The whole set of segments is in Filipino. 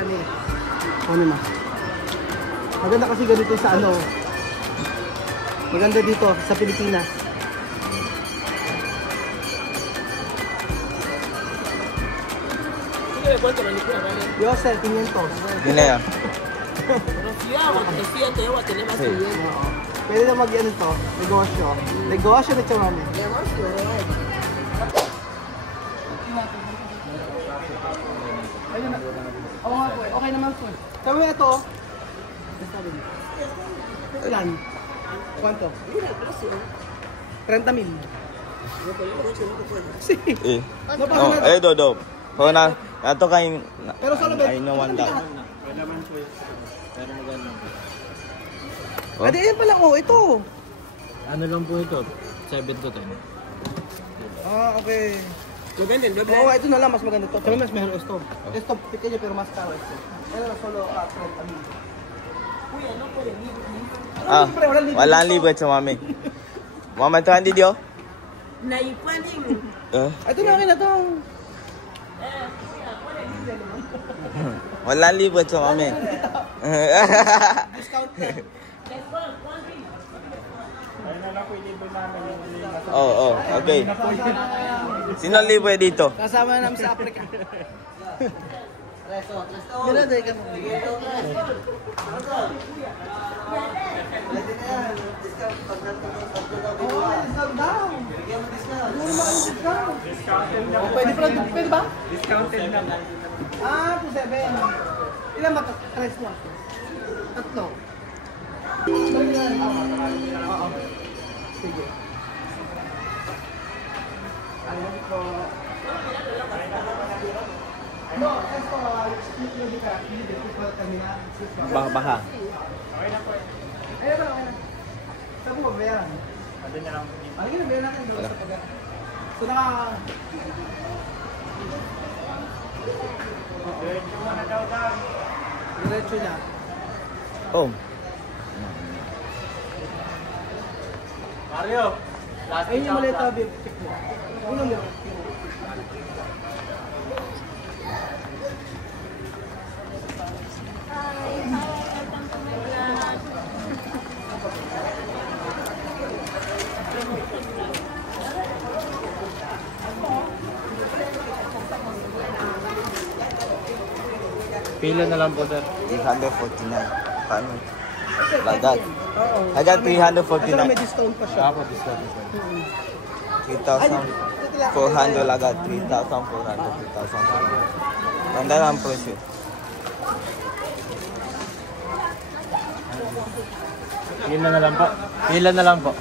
Ano na? Maganda kasi ganito sa ano. Maganda dito sa Pilipinas. Yosel, 500. Gila ya. Pwede na mag-ano to, negosyo. Negosyo na chamani. Ayun na. Oo nga po, okay naman po. Sabi mo ito. Ilan? Kuwanto? 30,000. Eh. Oh, do. Kung na, ato kayong, Pero sa labas, I know one down. Ate, yan pala ko, ito. Ano lang po ito? 7 to 10. Ah, okay. Oo, ito na lang, mas maganda to. Sabi mas meron stove. Stove, pitin niya pero mas caro ito. Pero solo, Ah, walang libre sa mami. Mama, ito hindi diyo? Ito na, okay na to. Walang libre sa mami. Discount na. Oh, okay. Sino libre dito? Kasama namin sa Africa. Gila, dahil ka discount daw. Pwede ba? Discounted na. Ah, 2.7. Ilan ba? 3 na. 3. Oo. Sige. Alam ko. No, esto, Baha. ayun na, okay na. Saan mo babayaran? Ano na lang. Ano yun, bayaran natin doon sa pag- So, diretso na. Oh. Mario! Ayun yung maleta, babe. Check mo. Uno mo. Pila na lang po, sir. 349. Paano? Like that. Oo. I got Kasi 349. may discount pa siya. Apo, discount. 3,400 agad. 3,400. 3,400. Ganda na ang presyo. Pila na lang po. Pila na lang po.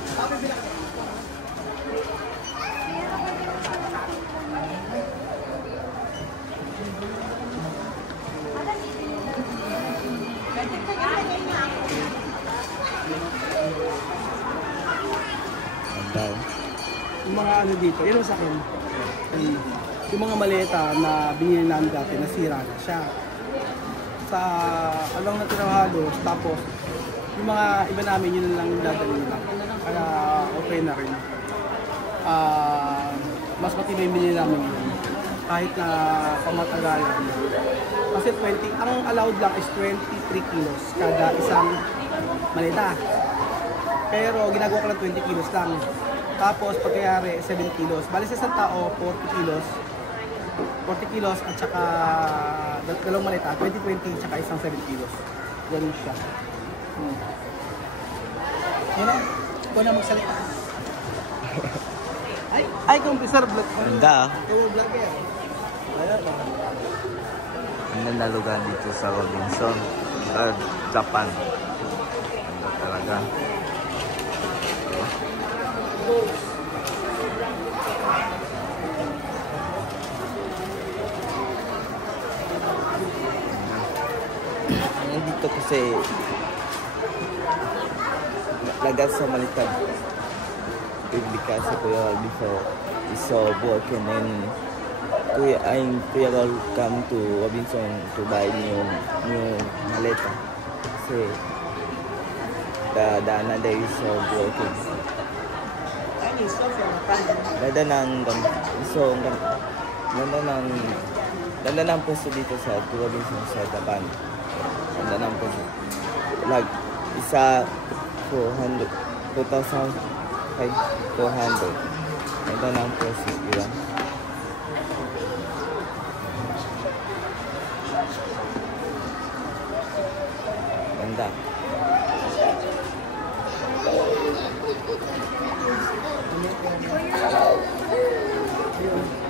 Yung mga ano dito, yun ang sa akin. Yung mga maleta na binili namin dati, nasira na siya. Sa alang na tinawalo, tapos yung mga iba namin, yun lang dadalhin nila. Kaya okay na rin. Mas matibay yung binili namin yun. Kahit na pamatagalan. Kasi 20, ang allowed lang is 23 kilos kada isang maleta. Pero ginagawa ko lang 20 kilos lang. Tapos pagkayari 7 kilos. Bali sa isang tao, 40 kilos. 40 kilos at saka dalawang maleta, 20-20 tsaka isang 7 kilos. Ganun siya. Yan na. Ikaw na magsalita. Ay, kumpisar vlog. Ganda ah. Ikaw vlogger. Ayan na. Ganda na lugar dito sa Robinson. Japan. Ganda talaga. Dito kasi lagas sa Malitad. Because Kuya before is working and Kuya Raul come to Robinson to buy new maleta. Kasi the another is working. Ganda ng Ganda ng pwesto dito sa Robinson sa Taban. Ganda ng pwesto. Like, isa 400, 2,400. Ganda ng pwesto, diba? Ganda.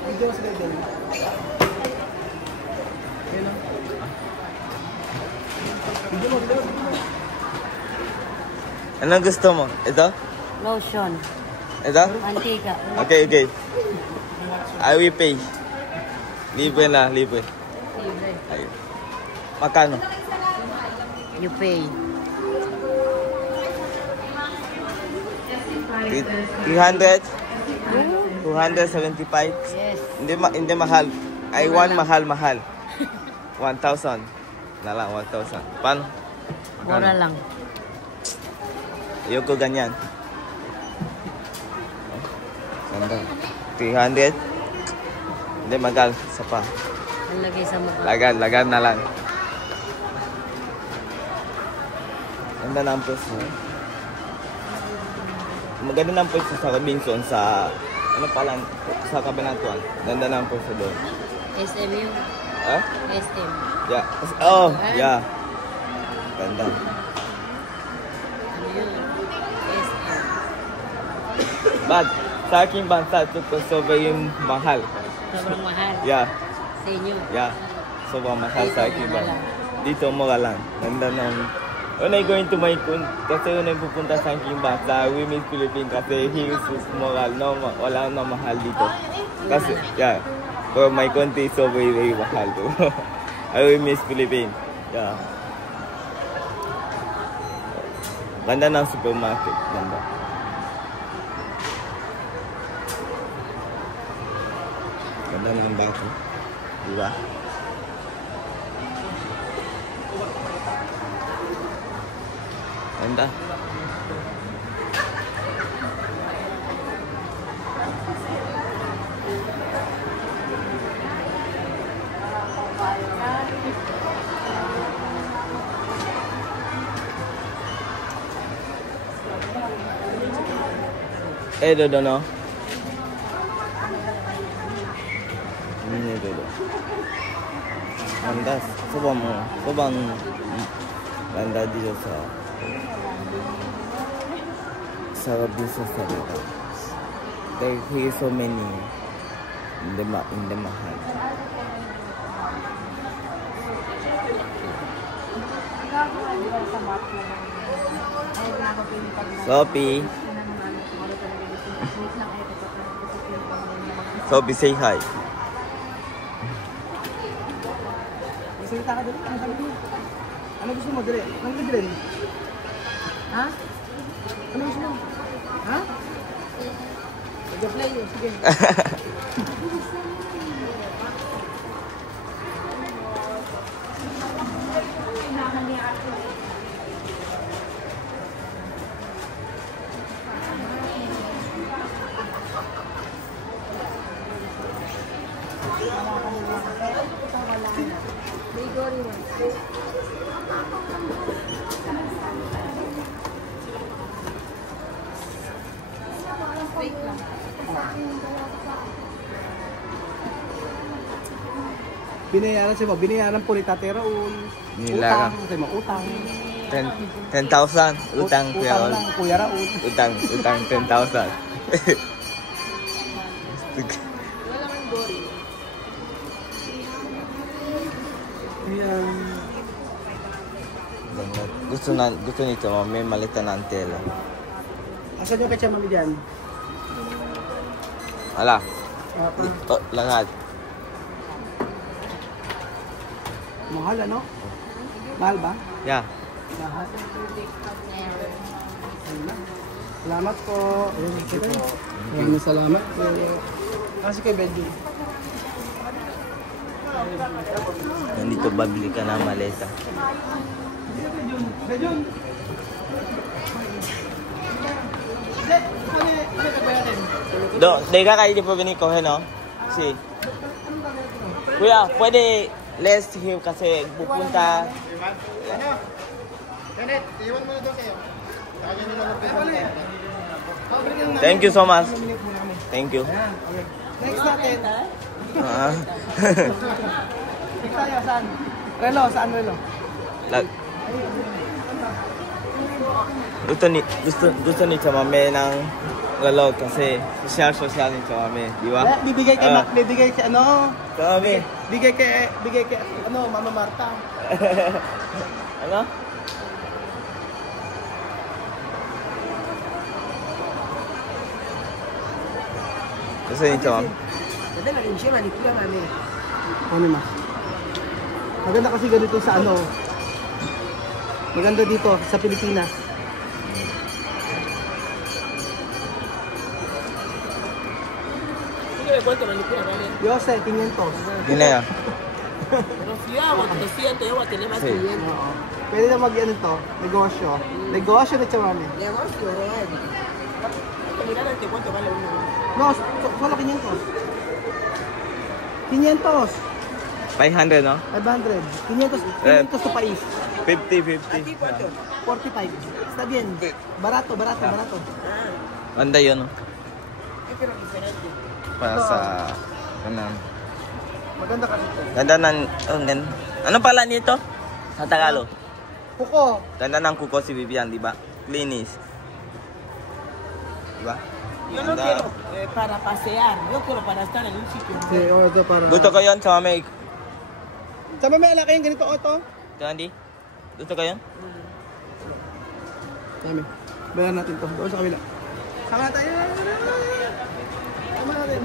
Video sila din. Anong gusto mo? Ito? Lotion. Ito? Mantika. Okay, okay. I will pay. Libre na, libre. Libre. Ay. Magkano? You pay. 300? 275? Yes. Hindi mahal. I want mahal. 1,000. Na lang, 1,000. Paano? Mura lang. Ayoko ganyan. Ganda. 300? Hindi mahal. Isa pa. Ang lagay sa mukha. Lagan na lang. Ganda na ang pwesto. Maganda na ang pwesto sa Robinson sa ano palang sa Cabanatuan. Ganda na ang pwesto doon. SM yun. Ha? SM. Yeah. Oh, yeah. Ganda. Ano yun? SM. But sa aking bansa, ito sobrang mahal. Sobrang mahal. Yeah. Sa inyo. Yeah. Sobrang mahal sa Dito, aking mura bansa. lang. Dito mura lang. Ganda ng when I going to my kasi when I pupunta sa aking bansa, we miss Philippines kasi here is moral, no, wala na mahal dito. Kasi, yeah, for my country, so very mahal too. I will miss Philippines. Yeah. Ganda ng supermarket. Ganda. Ganda ng bako. Diba? Ganda. Dodo, no? Ini dodo. Ganda. Sobrang ganda dito sa Robinson sa Taban. There is so many in the mahal. Sophie. Sophie, say hi. Salita ka dali. Ano gusto mo dali? Ano gusto mo? Ha? Ano gusto mo? Ha? Mag-play. Sige. Binayaran siya mo, binayaran po ni Tate Raul. Nilaga. Utang, sabi mo, utang. 10,000 utang Kuya Utang Raul. lang, Kuya Raul. Utang 10,000. Ayan. Gusto nito may malitan ng tela. Asan yung kaya mami dyan? Ala, Apa? ito lahat. Mahal ano? Mahal ba? Yeah. Mahal. Salamat po. Maraming salamat po. Kasi kay Benji. Nandito babili ka na maleta. Benji! Do, dahil ka kayo di po binikohin, no? Si. Kuya, pwede less him kasi pupunta. Kenneth, iwan mo na daw kayo. Kaya nila lang. Thank you so much. Thank you. Next natin. Ah. Next tayo, saan? Relo, saan relo? Gusto ni Chamame ng lalo kasi social ni Chamame, di ba? Bibigay kay ano? Chamame. Bigay kay ano, Mama Marta. Ano? Gusto ni Chamame. Ano ma? Maganda kasi ganito sa ano. Maganda dito sa Pilipinas. Yose, 500. Yun na yan. Sí. Oo. Pwede na mag-ano to, negosyo. Negosyo na Chamame. No, solo 500. 500. 500, no? 500. 500 to pais. 50. 45. Está bien. Barato. Ganda yun, no? Para sa... Ganun. Maganda kasi ito. Ganda ng... Oh, ganda. Ano pala nito? Sa Tagalog? Kuko. Ganda ng kuko si Vivian, di ba? Linis. Di ba? Yo no quiero para pasear, yo quiero para estar en un sitio. Sí, ito para... Gusto ko yun, Chamame. Sama may alak yung ganito, Otto? Candy? Gusto ko yun? Dami. Bayan natin to. Doon sa kabila. Sama na tayo. Sama natin.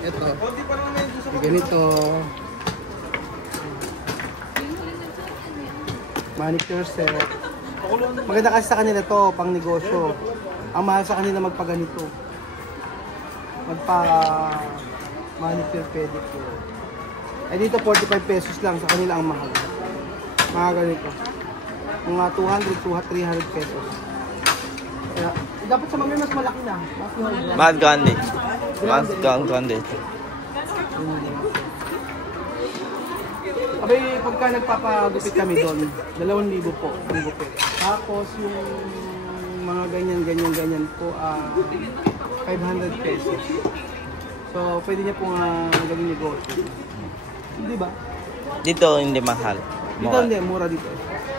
Ito. Ganito. Manicure set. Maganda kasi sa kanila to, pang negosyo. Ang mahal sa kanila magpaganito. Manicure, pedicure. Ay dito 45 pesos lang, sa kanila ang mahal. Mga ganito. Mga 200, 300 pesos. Kaya, dapat sa mga mas malaki na. Mas grande. Mas grande. Abay, pagka nagpapagupit kami doon, 2,000 po, ang gupit. Tapos yung mga ganyan po, 500 pesos. So, pwede niya po nga gawing negosyo. Hindi ba? Dito hindi mahal. Dito hindi, mura dito.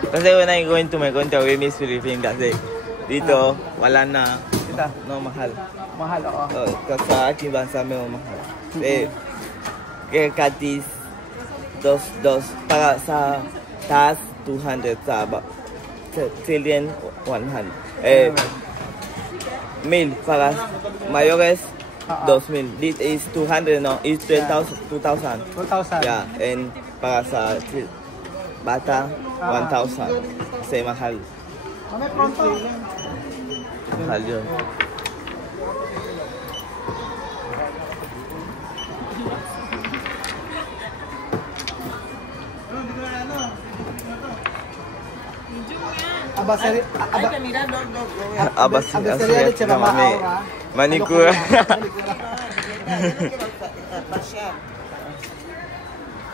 Kasi when I going to my country, we miss Philippines kasi dito wala na. Dito, No, mahal. mahal ako. Kasi sa aking bansa may mahal. Kaya katis dos para sa taas 200 sa trillion 100. Mil para mayores 2,000. This is 200, no? It's 2,000. 2,000. Yeah, and para sa bata 1,000. Kasi mahal. May pronto. Mahal yun. Hay que mirar los logos. Abaseria de Chamame Aura. Manicure. Pasear.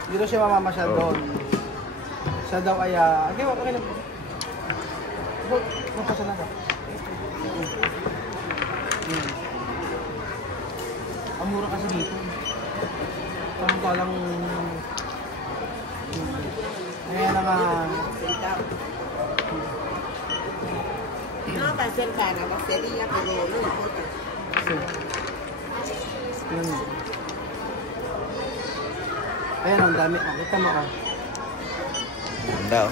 Dito siya mamamasyal doon. Siya daw ay, okay, okay lang. Magpasya na ka. Ang mura kasi dito. Samantalang... Kaya na nga... No va a ser cara, va a ser ella, pero no importa. Yun. Ayan, ang dami. Kita mo, Ganda, oh.